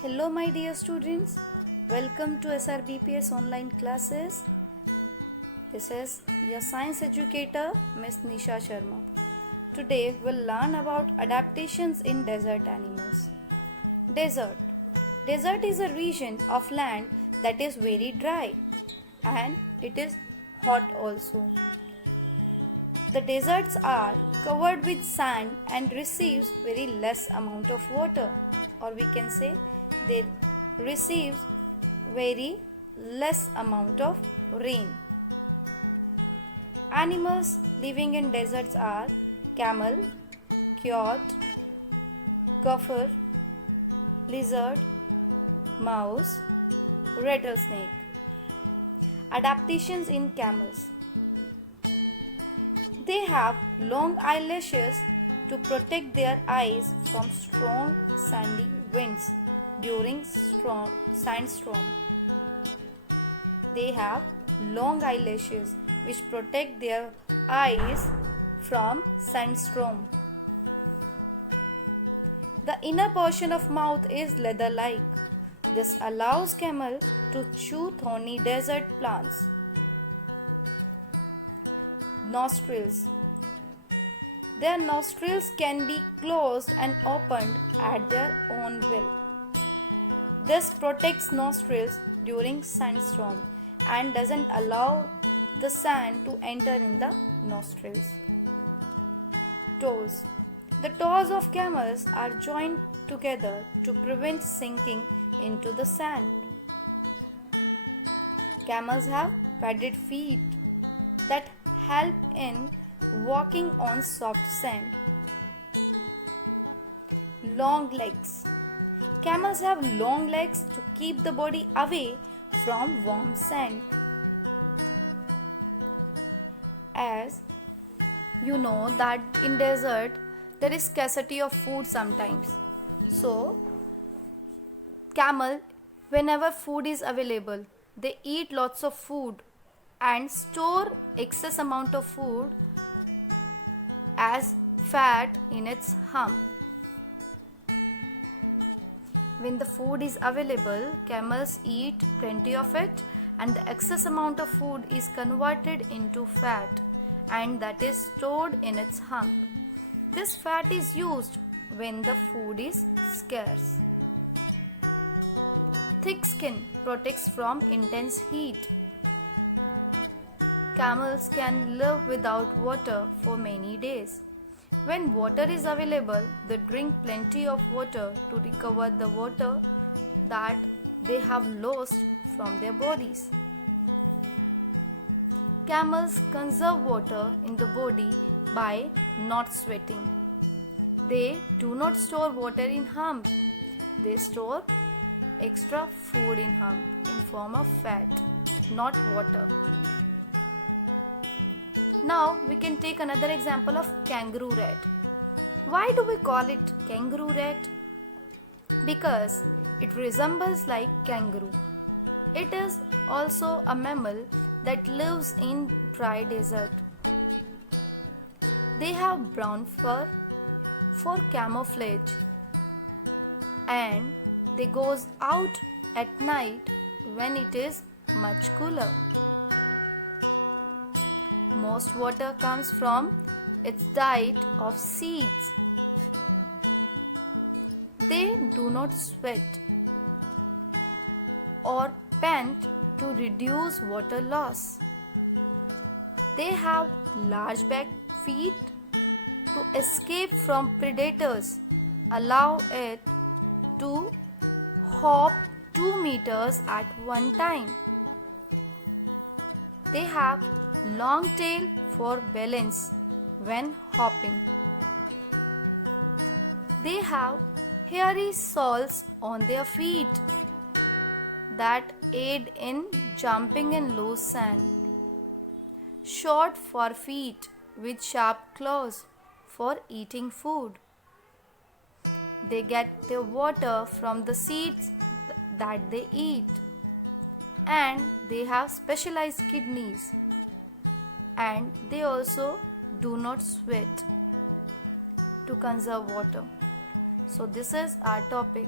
Hello, my dear students. Welcome to SRBPS online classes. This is your science educator, Miss Nisha Sharma. Today, we'll learn about adaptations in desert animals. Desert. Desert is a region of land that is very dry and it is hot also. The deserts are covered with sand and receives very less amount of water, or we can say they receives very less amount of rain. Animals living in deserts are camel, coyote, gopher, lizard, mouse, rattlesnake. Adaptations in camels. They have long eyelashes to protect their eyes from strong sandy winds during sandstorm. They have long eyelashes which protect their eyes from sandstorm. The inner portion of mouth is leather-like. This allows camel to chew thorny desert plants. Nostrils. Their nostrils can be closed and opened at their own will. This protects nostrils during sandstorm and doesn't allow the sand to enter in the nostrils. Toes. The toes of camels are joined together to prevent sinking into the sand. Camels have padded feet that help in walking on soft sand. Long legs. Camels have long legs to keep the body away from warm sand. As you know that in desert there is scarcity of food sometimes. So camel, whenever food is available, they eat lots of food and store excess amount of food as fat in its hump. When the food is available, camels eat plenty of it and the excess amount of food is converted into fat and that is stored in its hump. This fat is used when the food is scarce. Thick skin protects from intense heat. Camels can live without water for many days. When water is available, they drink plenty of water to recover the water that they have lost from their bodies. Camels conserve water in the body by not sweating. They do not store water in hump. They store extra food in hump in form of fat, not water. Now we can take another example of kangaroo rat. Why do we call it kangaroo rat? Because it resembles like kangaroo. It is also a mammal that lives in dry desert. They have brown fur for camouflage and they goes out at night when it is much cooler. Most water comes from its diet of seeds. They do not sweat or pant to reduce water loss. They have large back feet to escape from predators, allow it to hop 2 meters at one time. They have long tail for balance when hopping. They have hairy soles on their feet that aid in jumping in loose sand. Short fur feet with sharp claws for eating food. They get their water from the seeds that they eat. And they have specialized kidneys. And they also do not sweat to conserve water. So this is our topic.